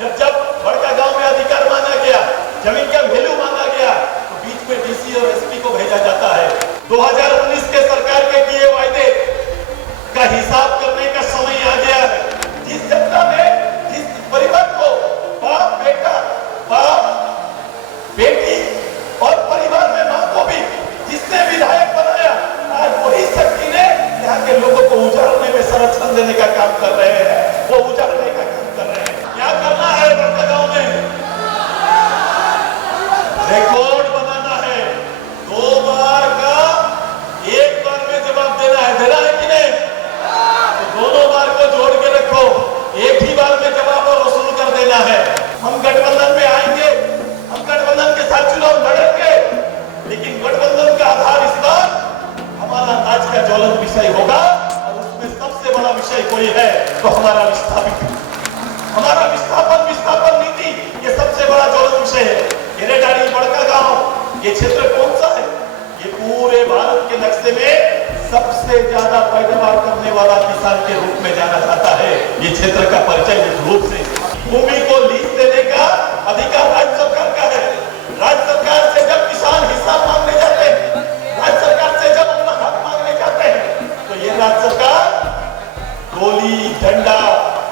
जब जब बड़का गांव में अधिकार मांगा गया, जमीन का वैल्यू मांगा गया, तो बीच में डीसी और एसपी को भेजा जाता है। 2019 के सरकार के किए वायदे का हिसाब करने का समय आ गया है। जिस जनता में, जिस परिवार को बाप बेटा, बाप बेटी और परिवार में मां को भी जिसने विधायक बनाया, आज वही शक्ति ने यहाँ के लोगों को उजाड़ने में संरक्षण देने का काम कर रहे हैं। वो उजाड़ने का काम कर रहे हैं। क्या करना है बड़का गांव में? रिकॉर्ड बनाना है। 2 बार का 1 बार में जवाब देना है कि नहीं? तो दोनों बार को जोड़ के रखो, एक ही बार में जवाब और वसूल कर देना है। हम गठबंधन में आएंगे, हम गठबंधन के साथ चुनाव लड़ेंगे, लेकिन गठबंधन का आधार इस बार हमारा आज का ज्वलंत विषय होगा, और उसमें सबसे बड़ा विषय कोई है तो हमारा विस्थापन नीति, ये सबसे बड़ा ज्वलंत विषय है। केरेडारी बड़का गांव, ये क्षेत्र कौन सा है? ये पूरे भारत के नक्शे में सबसे ज्यादा पैदावार करने वाला किसान के रूप में जाना जाता है। ये क्षेत्र का परिचय इस रूप से। भूमि को लीज देने का अधिकार राज्य सरकार का है। राज्य सरकार से जब किसान हिसाब मांगने जाते हैं, राज्य सरकार से जब अपना हक मांगने जाते हैं, तो ये राज्य सरकार गोली, डंडा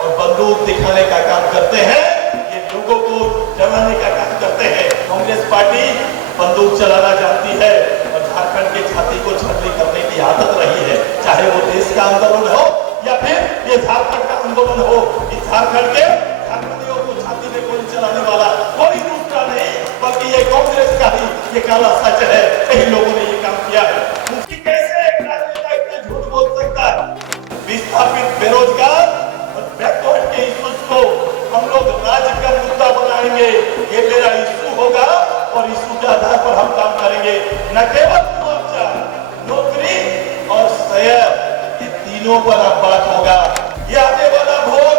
और बंदूक दिखाने का काम करते हैं। ये लोगों को डराने का काम करते हैं। कांग्रेस पार्टी बंदूक चलाना जानती है और झारखंड के छाती को छलनी करने की आदत रही है, चाहे वो देश का आंदोलन हो या फिर ये झारखंड का आंदोलन हो। इस झारखंड के झारखंडियों को छाती में गोली चलाने वाला कोई दूसरा नहीं, बल्कि ये कांग्रेस का ही ये काला सच है। कई लोगों ने ये काम किया है। उसकी कैसे एक राजनेता इतना झूठ बोल सकता है? विस्थापित, बेरोजगार और बैकवर्ड के इश्यूज को हम लोग राज्य का मुद्दा बनाएंगे। ये मेरा इश्यू होगा और इश्यू के आधार पर हम काम करेंगे। न केवल मुआवजा, नौकरी और शहर, ये तीनों पर अब बात होगा। ये आने वाला वोट,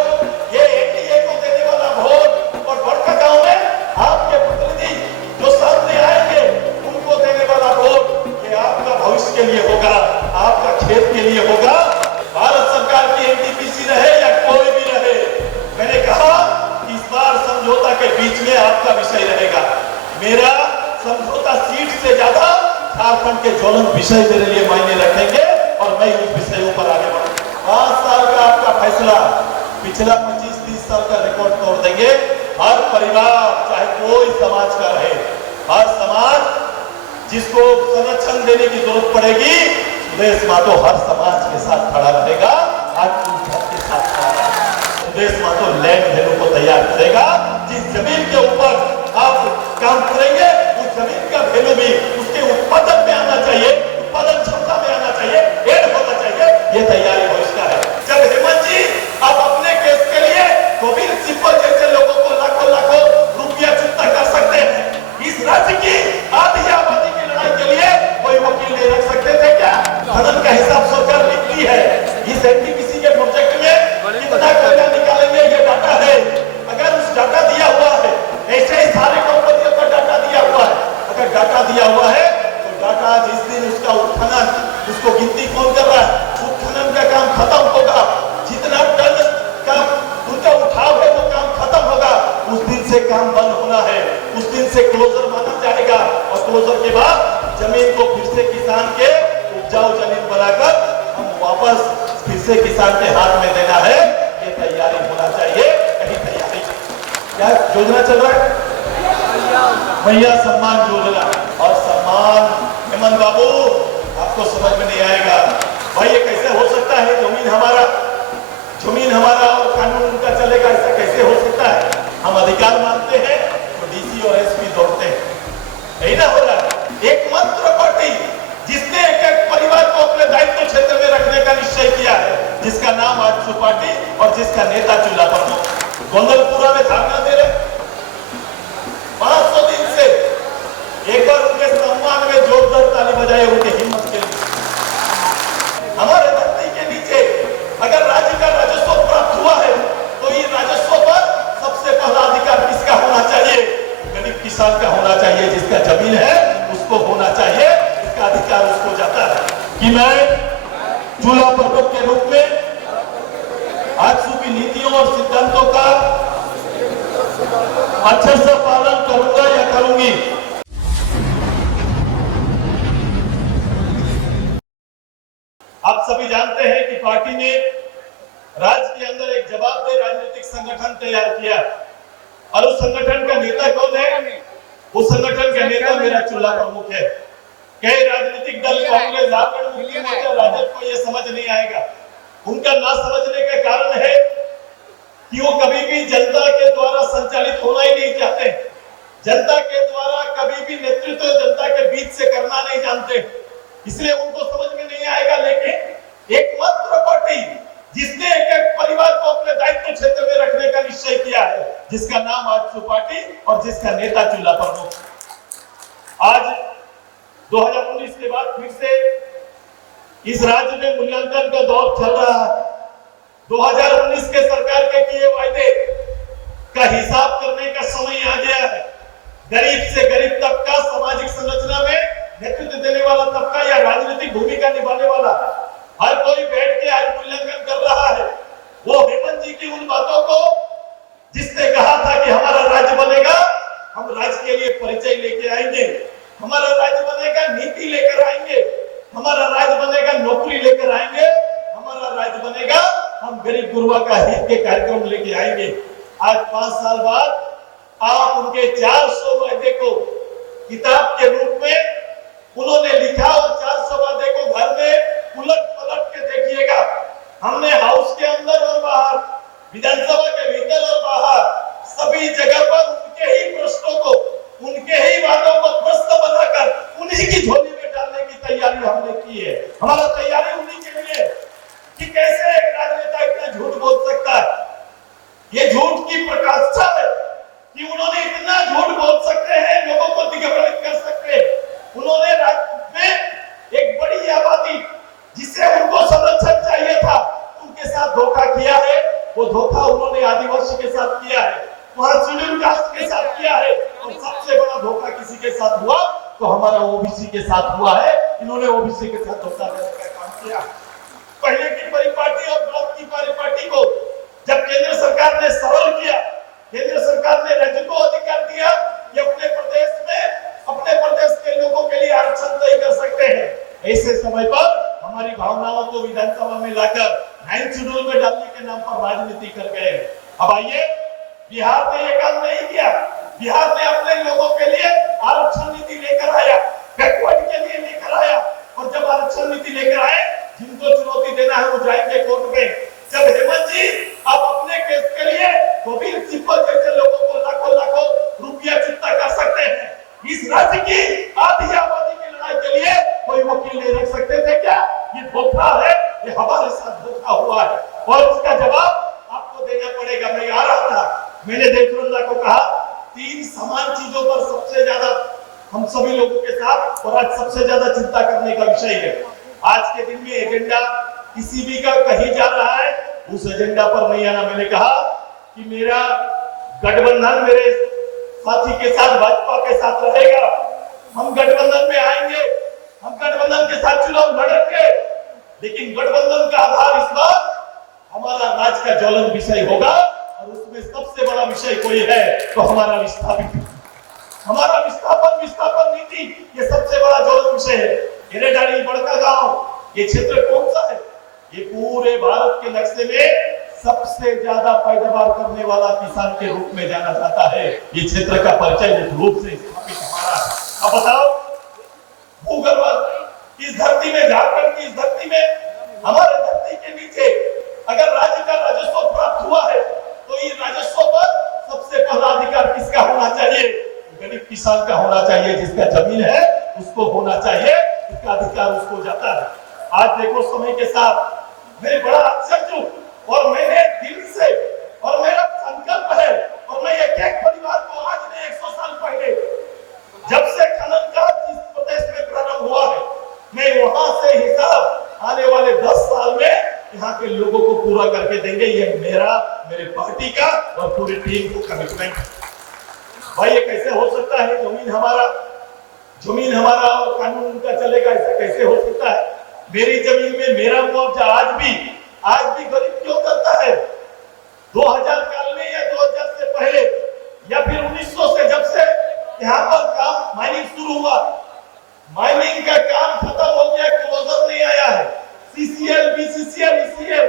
ये एनडीए को देने वाला वोट, और बड़का गांव में आपके प्रतिनिधि जो सामने आएंगे उनको देने वाला वोट, ये आपका भविष्य के लिए होगा, आपका खेत के लिए होगा। भारत सरकार की एनटीपीसी रहे या कोई भी रहे, मैंने कहा इस बार समझौता के बीच में आपका विषय रहेगा। मेरा समझौता सीट से ज्यादा झारखंड के ज्वलंत विषय मेरे लिए मायने रखेंगे, और मैं उस विषयों पर आगे बढ़ूंगा। 5 साल का आपका फैसला पिछला 25-30 साल का रिकॉर्ड तोड़ देंगे। हर परिवार, चाहे कोई समाज का रहे, हर समाज जिसको संरक्षण देने की जरूरत पड़ेगी, सुदेश महतो हर समाज के साथ खड़ा रहेगा। आज के साथ खड़ा रहेगा। सुदेश महतो लैंड वैल्यू को तैयार करेगा। जिस जमीन के ऊपर आप काम करेंगे, उस जमीन का वैल्यू भी उसके उत्पादन में आना चाहिए, उत्पादन क्षमता में आना चाहिए, एड होना चाहिए। ये तैयारी भविष्य है। जब हेमंत जी आप अपने केस के लिए गोविंद सिब्बल जैसे लोगों को लाखों रुपया चुकता कर सकते हैं, इस राज्य की आधी आबादी की लड़ाई के लिए कोई वकील नहीं रख सकते थे क्या? खनन का हिसाब सरकार लिखती है। इस एनटीपीसी के प्रोजेक्ट में कितना कोयला निकालेंगे, ये डाटा है। अगर उस डाटा दिया हुआ है, ऐसे ही सारे कंपनियों का डाटा दिया हुआ है, अगर डाटा दिया हुआ है तो डाटा जिस दिन उसका उत्खनन, उसको गिनती कौन कर रहा है, उत्खनन का काम खत्म होगा, जितना टन का उनका उठाव है वो काम खत्म होगा, उस दिन से काम बंद होना है। उस दिन से क्लोजर माना जाएगा, और क्लोजर के बाद जमीन को फिर से किसान के उपजाऊ जमीन बनाकर हम वापस फिर से किसान के हाथ में देना है। ये तैयारी होना चाहिए। कहीं तैयारी क्या योजना चल रहा है? मैया सम्मान योजना। और सम्मान, हेमंत बाबू आपको समझ में नहीं आएगा भाई, ये कैसे हो सकता है? जमीन हमारा और कानून उनका चलेगा, ऐसा कैसे हो सकता है? हम अधिकार मांगते हैं तो डीसी और एसपी दौड़ते हैं, यही ना हो रहा है। एकमात्र पार्टी जिसने एक परिवार को अपने दायित्व क्षेत्र में रखने का निश्चय किया है, जिसका नाम आजसू पार्टी और जिसका नेता चूल्हा पर गोंदलपुरा में धरना दे रहे 500 दिन से। एक बार उनके सम्मान में जोरदार ताली बजाए उनके हिम्मत के लिए। हमारे धरती के नीचे अगर राज्य का राजस्व प्राप्त हुआ है, तो ये राजस्व पर सबसे पहला अधिकार किसका होना चाहिए? गरीब किसान का होना चाहिए। जिसका जमीन है उसको होना चाहिए, इसका अधिकार उसको जाता है। कि मैं चूल्हा प्रमुख के रूप में आजसू की नीतियों और सिद्धांतों का अच्छे से पालन करूंगा या करूंगी। आप सभी जानते हैं कि पार्टी ने राज्य के अंदर एक जवाबदेह राजनीतिक संगठन तैयार किया और उस संगठन का नेता कौन है? उस संगठन का नेता मेरा चूल्हा प्रमुख है। कई राजनीतिक दल, कांग्रेस, झारखंड मुक्ति मोर्चा, राजद को यह समझ नहीं आएगा। उनका ना समझने का कारण है कि वो कभी भी जनता के द्वारा संचालित होना ही नहीं चाहते। जनता के द्वारा कभी भी नेतृत्व जनता के बीच से करना नहीं जानते, इसलिए उनको समझ में नहीं आएगा। लेकिन एकमात्र पार्टी जिसने एक परिवार को अपने दायित्व क्षेत्र में रखने का निश्चय किया है, जिसका नाम आजसू पार्टी और जिसका नेता चूल्हा प्रमुख। आज 2019 के बाद फिर से इस राज्य में मूल्यांकन का दौर चल रहा है। 2019 के सरकार के किए वायदे का हिसाब करने का समय आ गया है। गरीब से गरीब तबका, सामाजिक संरचना में नेतृत्व देने वाला तबका या राजनीतिक भूमिका निभाने वाला हर कोई बैठ के आज मूल्यांकन कर रहा है। वो हेमंत जी की उन बातों को, जिसने कहा था कि हमारा राज्य बनेगा, हम राज्य के लिए परिचय लेके आएंगे, हमारा राज्य बनेगा, नीति लेकर आएंगे, हमारा राज्य बनेगा, नौकरी लेकर आएंगे, हमारा राज्य बनेगा, हम गरीब गुरबा का हित के कार्यक्रम लेके आएंगे। आज 5 साल बाद आप उनके 400 वादे को किताब के रूप में उन्होंने लिखा और 400 वादे को घर में उलट पलट के देखिएगा। हमने हाउस के अंदर और बाहर, विधानसभा के भीतर और बाहर सभी जगह पर उनके ही प्रश्नों को, उनके ही वादों को प्रश्न बनाकर उन्हीं की झोली में डालने की तैयारी हमने की है। हमारा तैयारी उन्हीं के लिए कि कैसे एक राजनेता इतना झूठ बोल सकता है। ये झूठ की प्रकाष्ठा है कि उन्होंने इतना झूठ बोल सकते हैं, लोगों को दिग्भ्रमित कर सकते हैं। उन्होंने राज्य में एक बड़ी आबादी जिसे उनको संरक्षण चाहिए था, उनके साथ धोखा किया है। वो धोखा उन्होंने आदिवासी के साथ किया है, वहां शेड्यूल कास्ट के साथ किया है, और सबसे बड़ा धोखा किसी के साथ हुआ तो हमारा ओबीसी के साथ हुआ है। इन्होंने ओबीसी के साथ धोखा करने का काम किया। पहले की परिपाटी और बाद की परिपाटी को जब केंद्र सरकार ने सरल किया, केंद्र सरकार ने राज्य को अधिकार दिया कि अपने प्रदेश में अपने प्रदेश के लोगों के लिए आरक्षण तय कर सकते हैं। ऐसे समय पर हमारी भावनाओं को विधानसभा में लाकर 9 शेड्यूल में डालने के नाम पर राजनीति कर गए। अब आइए, बिहार ने यह काम नहीं किया। बिहार ने अपने लोगों के लिए आरक्षण नीति लेकर आया, बैकवर्ड के लिए लेकर आया, और जब आरक्षण नीति लेकर आए, जिनको चुनौती देना है वो जाएंगे कोर्ट में। जब हेमंत जी आप अपने केस के लिए गोविंद सिब्बल जैसे लोगों को लाखों लाखों रुपया चुकता कर सकते हैं, इस राज्य की आधी आबादी की लड़ाई के लिए कोई वकील नहीं रख सकते थे क्या? ये धोखा है, ये हमारे साथ धोखा हुआ है और इसका जवाब आपको देना पड़ेगा। मैं आ रहा था, मैंने देवचंद्रा को कहा 3 समान चीजों पर सबसे ज्यादा हम सभी लोगों के साथ और आज सबसे ज्यादा चिंता करने का विषय है। आज के दिन में एजेंडा किसी भी का कहीं जा रहा है, उस एजेंडा पर नहीं आना। मैंने कहा कि मेरा गठबंधन मेरे साथी के साथ, भाजपा के साथ रहेगा। हम गठबंधन में आएंगे, हम गठबंधन के साथ चुनाव लड़ेंगे, लेकिन गठबंधन का आधार इस बार हमारा राज्य का ज्वलन विषय होगा और उसमें सबसे बड़ा विषय कोई है तो हमारा विस्थापित, हमारा विस्थापन नीति, ये सबसे बड़ा ज्वलन विषय है। हिरेडाड़ी बड़का गांव, ये क्षेत्र कौन सा है? ये पूरे भारत के नक्शे में सबसे ज्यादा पैदावार करने वाला किसान के रूप में जाना जाता है। ये क्षेत्र का परिचय रूप से स्थापित हमारा। अब बताओ, भूगर्भ इस धरती में, झारखंड की इस धरती में, हमारे धरती के नीचे अगर राज्य का राजस्व प्राप्त हुआ है तो इस राजस्व पर सबसे पहला अधिकार किसका होना चाहिए? गरीब किसान का होना चाहिए। जिसका जमीन है उसको होना चाहिए, इसका अधिकार उसको जाता है। आज देखो, समय के साथ मैं बड़ा आश्चर्य हूं और मैंने दिल से, और मेरा संकल्प है, और मैं एक परिवार को आज नहीं 100 साल पहले जब से खनन का इस प्रदेश में प्रारंभ हुआ है, मैं वहां से हिसाब आने वाले 10 साल में यहाँ के लोगों को पूरा करके देंगे। ये मेरा, मेरे पार्टी का और पूरी टीम को कमिटमेंट है। भाई ये कैसे हो सकता है? जमीन हमारा और कानून उनका चलेगा, ऐसा कैसे हो सकता है? मेरी जमीन में मेरा मुआवजा आज भी गरीब क्यों करता है? 2000 काल में या 2000 से पहले या फिर 1900 से जब से यहाँ पर काम माइनिंग शुरू हुआ, माइनिंग का काम खत्म हो गया, क्लोजर नहीं आया है। सीसीएल, बीसीसीएल, ईसीएल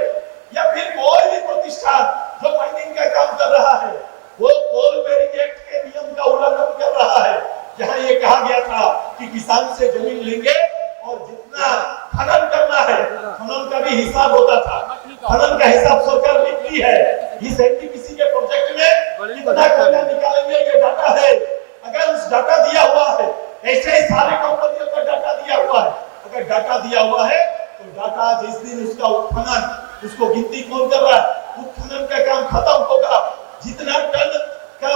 या फिर कोई भी प्रतिष्ठान जो माइनिंग का काम कर रहा है वो कोल बेरिंग एक्ट के नियम का उल्लंघन कर रहा है, जहां ये कहा गया था कि किसान से जमीन लेंगे और जितना खनन करना है खनन का भी हिसाब होता था। खनन का हिसाब सरकार लिखती है। इस एनटीपीसी के प्रोजेक्ट में कितना कोयला निकालेंगे ये डाटा है। अगर उस डाटा दिया हुआ है, ऐसे ही सारे कंपनियों का डाटा दिया हुआ है, अगर डाटा दिया हुआ है तो डाटा जिस दिन उसका उत्खनन, उसको गिनती कौन कर रहा है, उत्खनन का काम खत्म होगा, जितना टन का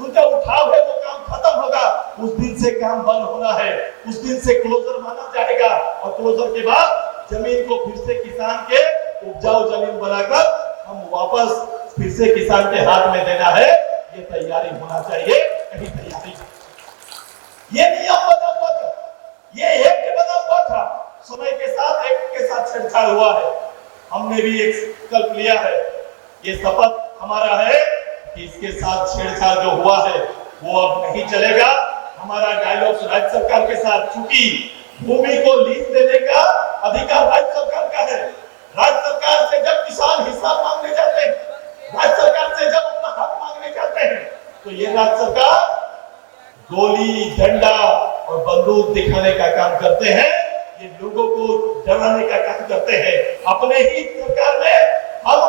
उनका उठाव है वो काम खत्म होगा, उस दिन से काम बंद होना है, उस दिन से क्लोजर माना जाएगा और क्लोजर के बाद जमीन को फिर से किसान के उपजाऊ जमीन बनाकर हम वापस फिर से किसान के हाथ में देना है। ये तैयारी होना चाहिए, कहीं तैयारी। ये नियम बना हुआ था, ये एक्ट बना हुआ था, समय के साथ एक्ट के साथ छेड़छाड़ हुआ है। हमने भी एक संकल्प लिया है, ये शपथ हमारा है कि इसके साथ छेड़छाड़ जो हुआ है वो अब नहीं चलेगा। हमारा डायलॉग राज्य सरकार के साथ, चूंकि भूमि को लीज देने का अधिकार राज्य सरकार का है। राज्य सरकार से जब किसान हिसाब मांगने जाते हैं, राज्य सरकार से जब अपना हक मांगने जाते हैं, तो ये राज्य सरकार गोली, डंडा और बंदूक दिखाने का काम करते हैं। ये लोगों को डराने का काम करते हैं। अपने ही सरकार में हम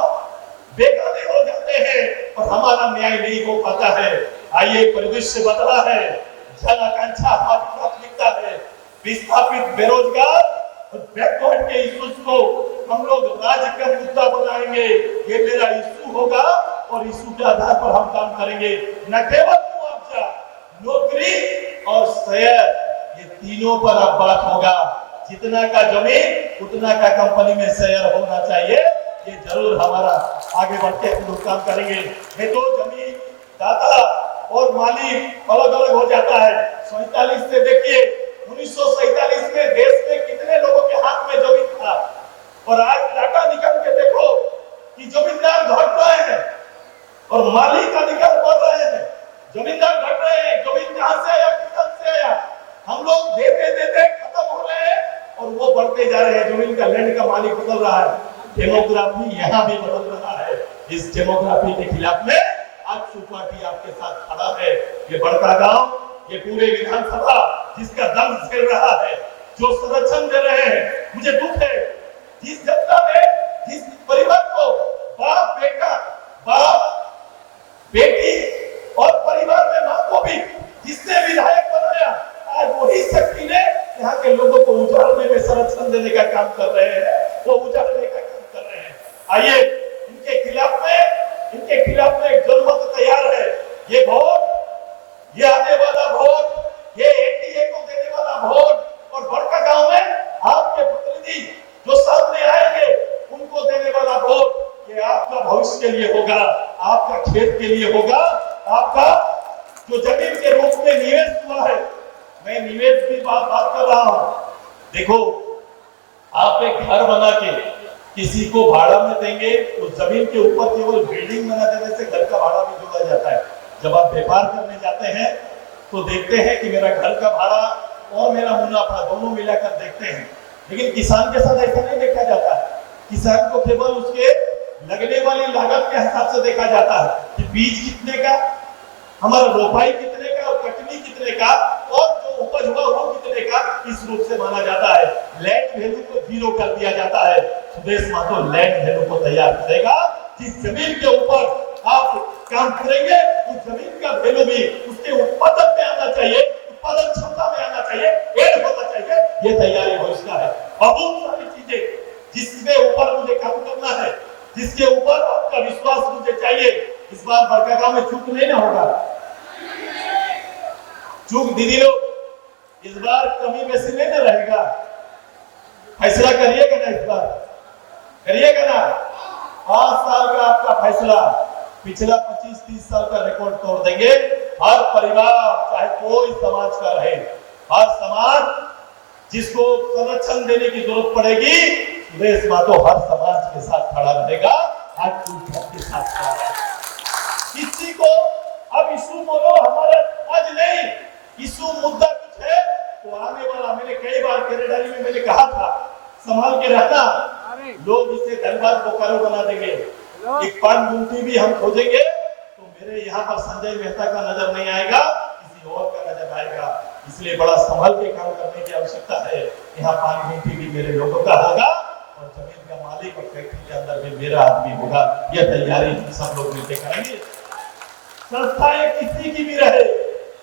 बेगाने हो जाते हैं और हमारा न्याय नहीं हो पाता है। आइए, परिदृश्य बदला है, जन आकांक्षा हमारी प्राथमिकता है। विस्थापित, बेरोजगार और बैकवर्ड के इश्यूज को हम लोग राज्य का मुद्दा बनाएंगे। ये मेरा इश्यू होगा और इश्यू के आधार पर हम काम करेंगे। न केवल मुआवजा, नौकरी और शेयर, ये तीनों पर अब बात होगा। जितना का जमीन उतना का कंपनी में शेयर होना चाहिए। ये जरूर हमारा आगे बढ़ के हम लोग काम करेंगे। ये तो जमीन दाता और मालिक अलग अलग हो जाता है। 47 से देखिए, 1947 में देश में कितने लोगों के हाथ में जमीन था और आज डाटा निकल के देखो कि जमींदार घट रहे हैं और मालिक अधिकार बढ़ रहे हैं। जमींदार घट रहे हैं, जमीन कहां से आया, किसान से आया, हम लोग देते देते खत्म हो रहे हैं और वो बढ़ते जा रहे हैं। जमीन का, लैंड का मालिक बदल रहा है। डेमोग्राफी यहाँ भी बदल रहा है। इस डेमोग्राफी के खिलाफ में आज सुपार्टी आपके साथ खड़ा है। ये बड़का गांव, ये पूरे विधानसभा जिसका दम झेल रहा है, जो संरक्षण दे रहे हैं, मुझे दुख है जिस जनता में, जिस परिवार को बाप बेटा, बाप बेटी और परिवार में मां को भी जिसने विधायक बनाया, आज वही शक्ति ने यहाँ के लोगों को उजाड़ने में, संरक्षण देने का काम कर रहे हैं। वो उजाड़ने का काम कर रहे हैं। आइए, इनके खिलाफ में एक जनमत तैयार है। ये वोट, ये आने वाला वोट, ये एनडीए को देने वाला वोट और बड़का गांव में आपके प्रतिनिधि जो सामने आएंगे उनको देने वाला वोट, ये आपका भविष्य के लिए होगा, आपका खेत के लिए होगा, आपका जो जमीन के रूप में निवेश हुआ है। मैं निवेश की बात कर रहा हूं। देखो, आप एक घर बना के किसी को भाड़ा में देंगे, उस जमीन के ऊपर केवल बिल्डिंग बना देने से घर का भाड़ा भी जोड़ा जाता है। जब आप व्यापार करने जाते हैं तो देखते हैं कि मेरा घर का भाड़ा और मेरा मुनाफा दोनों मिलाकर देखते हैं। लेकिन किसान के साथ ऐसा नहीं देखा जाता है। किसान को केवल उसके लगने वाली लागत के हिसाब से देखा जाता है कि बीज कितने का, हमारा रोपाई कितने का और कटनी कितने का और जो उपज हुआ वो कितने का, इस रूप से माना जाता है। लैंड वैल्यू को जीरो कर दिया जाता है। सुदेश महतो लैंड वैल्यू को तैयार करेगा। जिस जमीन के ऊपर आप काम करेंगे उस जमीन का वैल्यू भी उसके उत्पादन में आना चाहिए, उत्पादन क्षमता में आना चाहिए, ऐड होना चाहिए। ये तैयारी भविष्य का है। बहुत सारी चीजें जिसके ऊपर मुझे काम करना है, जिसके ऊपर आपका विश्वास मुझे चाहिए। इस बार बड़का गांव में चूक नहीं ना होगा। चूक दीदी लोग, इस बार कमी बेसी नहीं ना रहेगा। फैसला करिएगा ना, इस बार करिएगा ना। 5 साल का आपका फैसला पिछला 25-30 साल का रिकॉर्ड तोड़ देंगे। हर परिवार, चाहे कोई समाज का रहे, हर समाज जिसको संरक्षण देने की जरूरत पड़ेगी, सुदेश महतो हर समाज के साथ खड़ा रहेगा। आज के साथ खड़ा रहेगा। किसी को अब इशू संभाल के रहना, लोग इसे धनबाद बोकारो बना देंगे। एक पान गुमटी भी हम खोजेंगे तो मेरे यहाँ पर संजय मेहता का नजर नहीं आएगा, किसी और का नजर आएगा। इसलिए बड़ा संभल के काम करने की आवश्यकता है। यहाँ पान गुमटी भी मेरे लोगों का होगा और जमीन का मालिक और फैक्ट्री के अंदर भी मेरा आदमी होगा। यह तैयारी हम सब लोग मिलकर करेंगे। संस्थाएं किसी की भी रहे,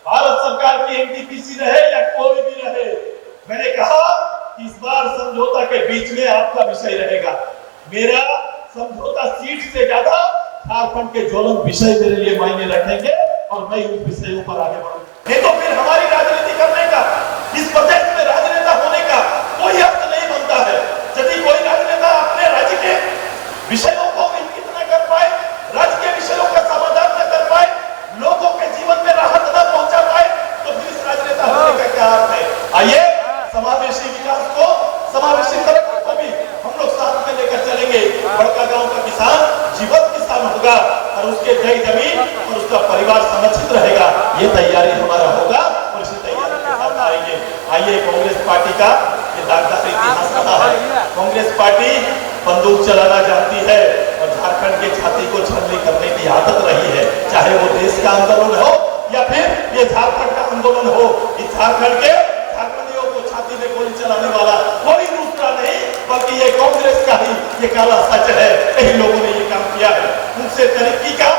भारत सरकार की एनटीपीसी रहे या कोई भी रहे, मैंने कहा कि इस बार समझौता के बीच में आपका विषय रहेगा। मेरा समझौता सीट से ज्यादा झारखंड के ज्वलंत विषय मेरे लिए मायने रखेंगे और मैं उन विषयों पर आगे बढ़ूंगा। नहीं तो फिर हमारी राजनीति करने का, इस प्रदेश में राजनेता होने का कोई अर्थ नहीं बनता है। यदि कोई राजनेता अपने राज्य के विषयों को इंगित न कर पाए, राज्य के विषयों का समाधान न कर पाए, लोगों के जीवन में राहत न पहुंचा पाए, तो फिर इस राजनेता होने का क्या अर्थ है? आइए समावेशी विकास को, समावेशी तरक्की को भी हम लोग साथ में लेकर चलेंगे। बड़का गांव का किसान जीवंत किसान होगा और उसके जय जमीन और उसका परिवार संरक्षित रहेगा। ये तैयारी हमारा होगा और इसी तैयारी के साथ आएंगे। आइए, कांग्रेस पार्टी का ये दागदार इतिहास रहा है। कांग्रेस पार्टी बंदूक चलाना जानती है और झारखंड के छाती को छलनी करने की आदत रही है। चाहे वो देश का आंदोलन हो या फिर ये झारखंड का आंदोलन हो, इस झारखंड के झारखंडियों को छाती में गोली चलाने वाला कोई दूसरा नहीं बल्कि ये कांग्रेस का ही ये काला सच है। यही लोगों ने ये काम किया है। उनसे तरक्की का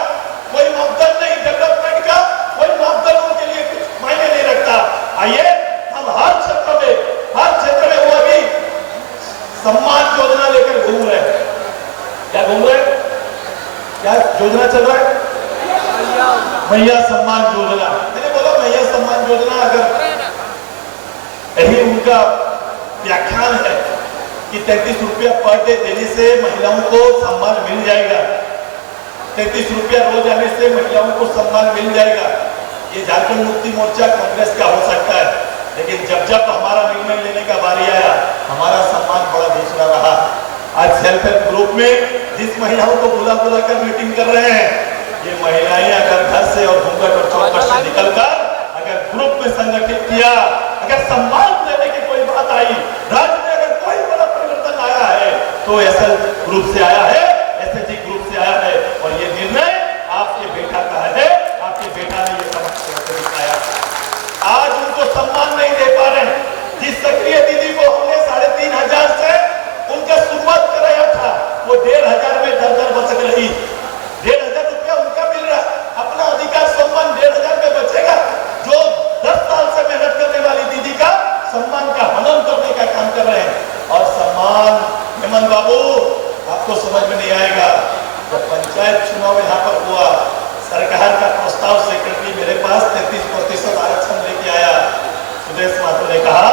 कोई मापदंड नहीं, डेवलपमेंट का कोई मापदंड उनके लिए कुछ मायने नहीं रखता। आइए, हम हर क्षेत्र में वो अभी सम्मान योजना लेकर घूम रहे हैं। क्या घूम रहे हैं? क्या योजना चल रहा है? मैया सम्मान योजना। मैंने बोला मैया सम्मान योजना, अगर यही उनका व्याख्यान है कि 33 रुपया पर डे देने से महिलाओं को सम्मान मिल जाएगा, 33 रुपया रोज आने से महिलाओं को सम्मान मिल जाएगा, ये झारखंड मुक्ति मोर्चा कांग्रेस का हो सकता है। लेकिन जब हमारा निर्णय लेने का बारी आया, हमारा सम्मान बड़ा दूसरा रहा। आज सेल्फ हेल्प ग्रुप में जिस महिलाओं को बुला कर मीटिंग कर रहे हैं, ये महिलाएं अगर घर से और घूंघट और चौखट से निकलकर अगर ग्रुप में संगठित किया, अगर सम्मान देने की कोई बात आई, राज्य में अगर कोई बड़ा परिवर्तन आया है तो एसएल ग्रुप से आया है, एसएचजी ग्रुप से आया है। और ये निर्णय आपके बेटा का है, आपके बेटा ने ये समझ करके दिखाया। आज उनको सम्मान नहीं दे पा रहे। जिस सक्रिय दीदी को हमने 3500 से उनका शुरुआत कराया था, वो 1500 में दर बच रही। 1500 रुपया उनका मिल रहा, अपना अधिकार सम्मान 1500 में बचेगा। जो 10 साल से मेहनत करने वाली दीदी का सम्मान का हनन करने का काम कर रहे हैं। और सम्मान हेमंत बाबू, आपको समझ में नहीं आएगा, जब पंचायत चुनाव यहाँ पर हुआ, सरकार का प्रस्ताव सेक्रेटरी मेरे पास 33% आरक्षण लेके आया। सुदेश महतो ने कहा,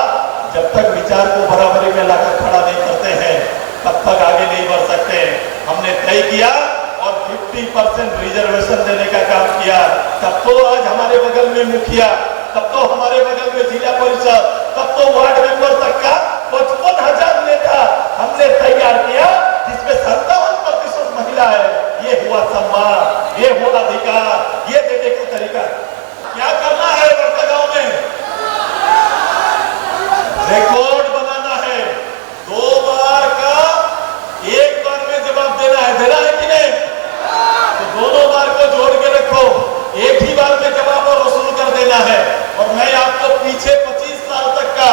जब तक विचार को बराबरी में लाकर खड़ा नहीं करते हैं तब तक आगे नहीं बढ़ सकते। हमने तय किया और 50% रिजर्वेशन देने का काम किया। तब तो आज हमारे बगल में मुखिया, तब तो हमारे बगल में जिला परिषद, तब तो वार्ड मेंबर तक का 55,000 नेता हमने तैयार किया, जिसमें 57% महिला है। ये हुआ सम्मान, ये हुआ अधिकार, ये देने का तरीका। क्या करना है बड़का गांव में? रिकॉर्ड बनाना है। 2 बार का 1 बार में जवाब देना है। देना है कि नहीं? तो दोनों बार को जोड़ के रखो, एक ही बार में जवाब और वसूल कर देना है। और मैं आपको पीछे 25 साल तक का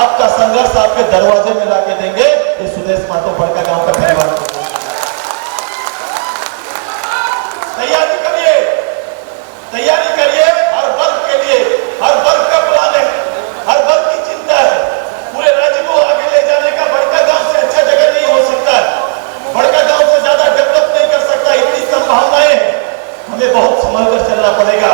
आपका संघर्ष आपके दरवाजे में लाके देंगे। ये सुदेश महतो बड़का गांव का परिवार को तैयारी करिए, तैयारी करिए। हर वर्ग के लिए, हर वर्ग का प्लान है, हर वर्ग की चिंता है। पूरे राज्य को आगे ले जाने का बड़का गांव से अच्छा जगह नहीं हो सकता है, बड़का गांव से ज्यादा डेवलप नहीं कर सकता। इतनी संभावनाएं हैं, हमें बहुत संभल कर चलना पड़ेगा।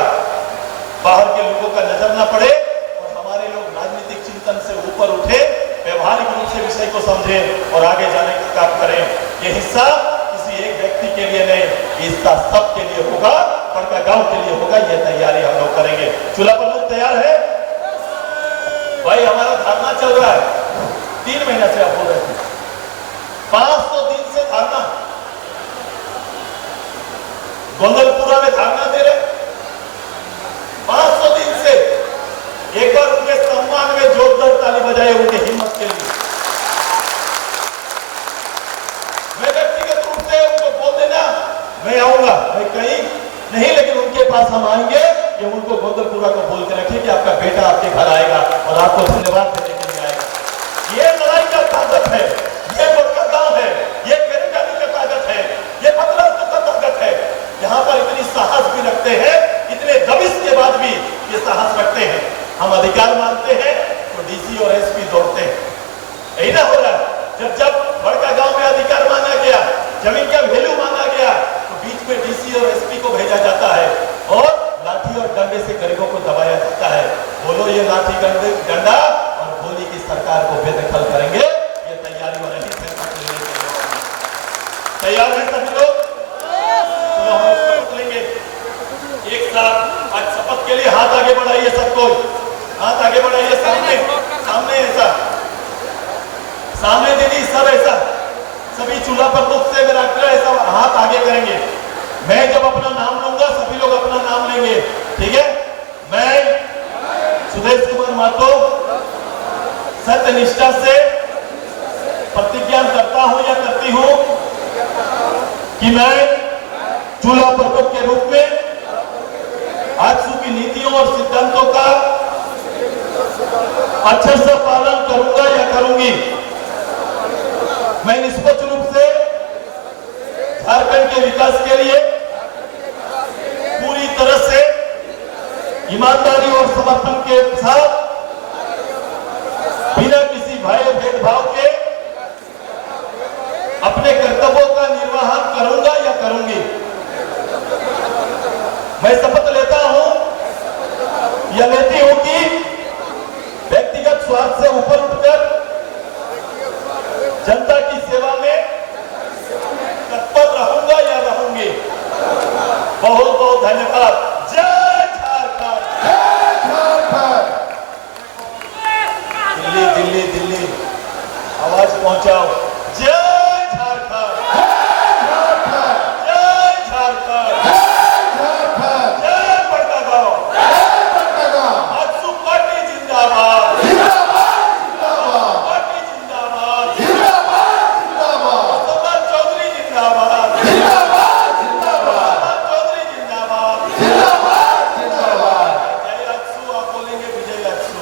बाहर के लोगों का नजर ना पड़े और हमारे लोग राजनीतिक चिंतन से ऊपर उठे, व्यवहारिक रूप से विषय को समझें और आगे जाने का काम करें। ये हिस्सा किसी एक व्यक्ति के लिए नहीं, हिस्सा सबके लिए होगा, बड़का गांव के लिए होगा। ये तैयारी हम लोग करेंगे। चूल्हा पर लोग तैयार है भाई? हमारा धरना चल रहा है 3 महीना से, आप बोल रहे थे 500 दिन से धरना, गोंदलपुरा में धरना दे रहे 500 दिन से। एक बार उनके सम्मान में जोरदार ताली बजाए उनके हिम्मत के लिए। पास हम आएंगे, ये उनको गोंदलपुरा को बोल के रखिए कि आपका बेटा आपके घर आएगा और आपको धन्यवाद देने के लिए आएगा। ये लड़ाई का ताकत है, ये बड़का गांव है, ये केरेडाली का ताकत है, ये पतलास्तु का ताकत है। यहाँ पर इतनी साहस भी रखते हैं, इतने दबिश के बाद भी ये साहस रखते हैं। हम अधिकार मांगते हैं तो डीसी और एसपी दौड़ते हैं। यही ना हो रहा, जब बड़का गांव में अधिकार मांगा गया, जमीन का वैल्यू मांगा गया, तो बीच में डीसी और एसपी को भेजा जाता है और लाठी और डंडे से गरीबों को दबाया जाता है। बोलो ये लाठी डंडा और गोली की सरकार को बेदखल करेंगे, ये तैयारी हो रही है। तैयार है सभी लोग? चलो हम शपथ लेंगे एक साथ। आज शपथ के लिए हाथ आगे बढ़ाइए, सब कोई हाथ आगे बढ़ाइए। सामने सामने ऐसा, सामने दीदी सब ऐसा, सभी चूल्हा पर मुख से मेरा ऐसा हाथ आगे करेंगे। मैं जब अपना नाम लूंगा सभी लोग अपना नाम लेंगे, ठीक है? मैं सुदेश कुमार महतो सत्यनिष्ठा से प्रतिज्ञा करता हूं या करती हूं कि मैं चूल्हा प्रमुख के रूप में आजसू की नीतियों और सिद्धांतों का अच्छे से पालन करूंगा या करूंगी। मैं निष्पक्ष रूप से झारखंड के विकास के लिए पूरी तरह से ईमानदारी और समर्पण के साथ बिना किसी भय भेदभाव के अपने कर्तव्यों का निर्वहन करूंगा या करूंगी। मैं शपथ लेता हूं या लेती हूं कि व्यक्तिगत स्वार्थ से ऊपर उठकर जनता की सेवा में तत्पर रहूंगा या रहूंगी। बहुत बहुत धन्यवाद। जय झारखंड। दिल्ली दिल्ली दिल्ली आवाज पहुंचाओ। जय झारखंड। जय झारखंड। जय बड़का गांव। आजसू पार्टी जिंदाबाद। पार्टी जिंदाबाद। चौधरी जिंदाबाद। चौधरी जिंदाबाद। जय आजसू, आप बोलेंगे विजय आजसू।